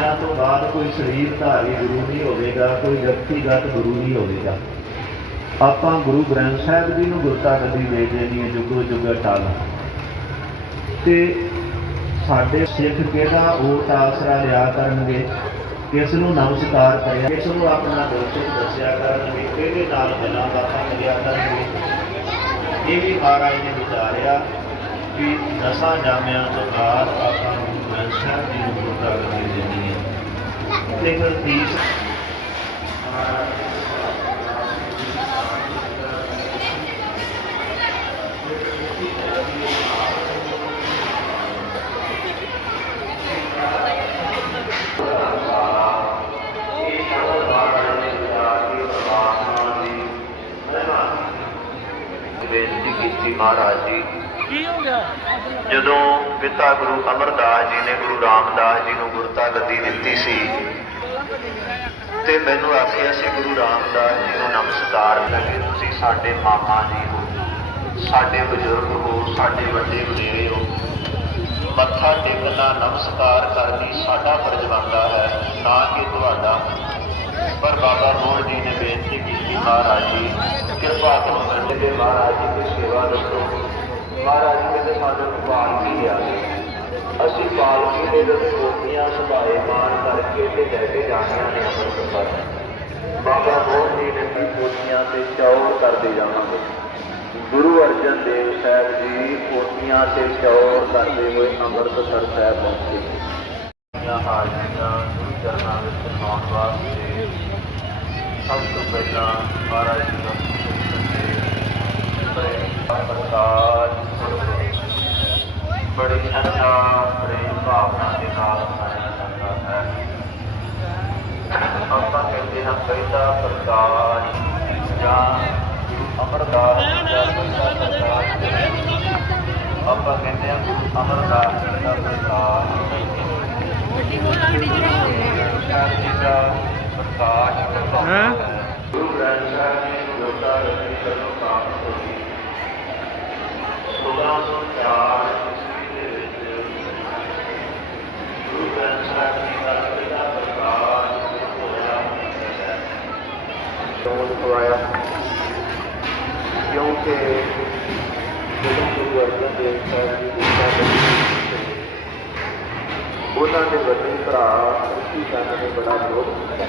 ਤੋਂ ਬਾਅਦ ਕੋਈ ਸਰੀਰਧਾਰੀ ਗੁਰੂ ਨਹੀਂ ਹੋਵੇਗਾ, ਕੋਈ ਵਿਅਕਤੀਗਤ ਗੁਰੂ ਨਹੀਂ ਹੋਵੇਗਾ। ਆਪਾਂ ਗੁਰੂ ਗ੍ਰੰਥ ਸਾਹਿਬ ਜੀ ਨੂੰ ਗੁਰਤਾ ਨਦੀ ਦੇ ਦੇਣੀ ਹੈ, ਜੁਗੋ ਜੁਗ ਅਟਲ। ਤੇ ਸਾਡੇ ਸਿੱਖ ਕਿਹਦਾ ਓਟ ਆਸਰਾ ਲਿਆ ਕਰਨਗੇ? ਕਿਸ ਨੂੰ ਨਮਸਕਾਰ ਕਰਿਆ ਕਿਸ ਨੂੰ ਆਪਣਾ ਦੋਸ਼ਿਤ ਦੱਸਿਆ ਕਰਨਗੇ, ਕਿਹਦੇ ਨਾਲ ਗੱਲਾਂ ਬਾਤਾਂ ਕਰਿਆ ਕਰਨਗੇ? ਇਹ ਵੀ ਮਹਾਰਾਜ ਨੇ ਵਿਚਾਰਿਆ ਕਿ ਦਸਾਂ ਜਾਮਿਆਂ ਤੋਂ ਬਾਅਦ ਆਪਾਂ ਨੂੰ ਗ੍ਰੰਥ ਸਾਹਿਬ ਜੀ ਨੂੰ ਗੁਰਤਾ ਨਦੀ ਦੇਣੀ ਫਿਰ ਤੀਸ ਬੇਨਤੀ ਕੀਤੀ ਮਹਾਰਾਜ ਜੀ। ਕੀ ਹੋ ਗਿਆ? ਜਦੋਂ ਪਿਤਾ ਗੁਰੂ ਅਮਰਦਾਸ ਜੀ ਨੇ ਗੁਰੂ ਰਾਮਦਾਸ ਜੀ ਨੂੰ ਗੁਰਤਾ ਗੱਦੀ ਦਿੱਤੀ ਸੀ ਤੇ ਮੈਨੂੰ ਆਖਿਆ ਸੀ, ਗੁਰੂ ਰਾਮਦਾਸ ਜੀ ਨੂੰ ਨਮਸਕਾਰ ਕਰਕੇ ਤੁਸੀਂ ਸਾਡੇ ਮਾਮਾ ਜੀ ਹੋ, ਸਾਡੇ ਬਜ਼ੁਰਗ ਹੋ, ਸਾਡੇ ਵੱਡੇ ਵਡੇਰੇ ਹੋ। ਮੱਥਾ ਟੇਕਣਾ, ਨਮਸਕਾਰ ਕਰਨੀ ਸਾਡਾ ਫਰਜ਼ ਬਣਦਾ ਹੈ, ਨਾ ਕਿ ਤੁਹਾਡਾ। ਪਰ ਬਾਬਾ ਮੋਹਨ ਜੀ ਨੇ ਬੇਨਤੀ ਕੀਤੀ, ਮਹਾਰਾਜ ਜੀ, ਕਿਰਪਾ ਕਰੋ ਸਾਡੇ ਦੇ ਮਹਾਰਾਜ ਜੀ ਦੀ ਸੇਵਾ ਦੱਸੋ। ਮਹਾਰਾਜ ਜੀ ਕਹਿੰਦੇ ਸਾਨੂੰ ਪਾਲਕੀ ਲਿਆ। ਅਸੀਂ ਪਾਲਕੀ ਦੇ ਵਿੱਚ ਰੋਟੀਆਂ ਸੁਭਾਏ ਮਾਨ ਕਰਕੇ ਤੇ ਲੈ ਕੇ ਜਾਣੀਆਂ ਨੇ ਅੰਮ੍ਰਿਤਸਰ ਬਾਬਾ ਮੋਹਨ ਜੀ ਨੇ ਵੀ ਪੋਥੀਆਂ ਤੇ ਚੌਰ ਕਰਦੇ ਜਾਵਾਂਗੇ ਗੁਰੂ ਅਰਜਨ ਦੇਵ ਸਾਹਿਬ ਜੀ ਪੋਥੀਆਂ ਤੇ ਚੌਰ ਕਰਦੇ ਹੋਏ ਅੰਮ੍ਰਿਤਸਰ ਸਾਹਿਬ ਪਹੁੰਚੇ। ਹਾਜ਼ਰੀਆਂ ਗੁਰੂ ਚਰਨਾਂ ਵਿੱਚ ਆਉਣ ਵਾਸਤੇ ਸਭ ਤੋਂ ਪਹਿਲਾਂ ਮਹਾਰਾਜ ਜੀ ਦਾ ਪ੍ਰਕਾਸ਼ ਬੜੀ ਸ਼ਰਧਾ ਪ੍ਰੇਮ ਭਾਵਨਾ ਦੇ ਨਾਲ ਮਨਾਇਆ ਜਾਂਦਾ ਹੈ ਆਪਾਂ ਪਹਿਲਾ ਪ੍ਰਕਾਸ਼ ਜਾਂ ਅਮਰਦਾਸ ਜੀ ਦਾ ਪਹਿਲਾ ਪ੍ਰਕਾਸ਼ ਆਪਾਂ ਕਹਿੰਦੇ ਗੁਰੂ ਅਮਰਦਾਸ ਜੀ ਦਾ ਪ੍ਰਕਾਸ਼ ਜੀ ਦਾ ਪ੍ਰਕਾਸ਼ ਹੈਂ? ਗੁਰੂ ਗ੍ਰੰਥ ਸਾਹਿਬ ਜੀ ਨੂੰ ਲੋਕਾਂ ਰਚੀ ਕਰਨੋਂ ਪ੍ਰਾਪਤ ਹੋਈ 1604 ਈਸਵੀ ਦੇ ਵਿੱਚ ਗੁਰੂ ਗ੍ਰੰਥ ਸਾਹਿਬ ਜੀ ਦਾ ਪਹਿਲਾ ਪ੍ਰਕਾਸ਼ ਹੋਇਆ ਹੈ ਕਿਉਂ ਹੋਇਆ ਕਿਉਂਕਿ ਜਦੋਂ ਗੁਰੂ ਅਰਜਨ ਦੇਵ ਸਾਹਿਬ ਜੀ ਦੀ ਸਾਥ ਉਹਨਾਂ ਦੇ ਵੱਡੇ ਭਰਾ ਉਸੀ ਚੰਦ ਨੇ ਬੜਾ ਵਿਰੋਧ ਕੀਤਾ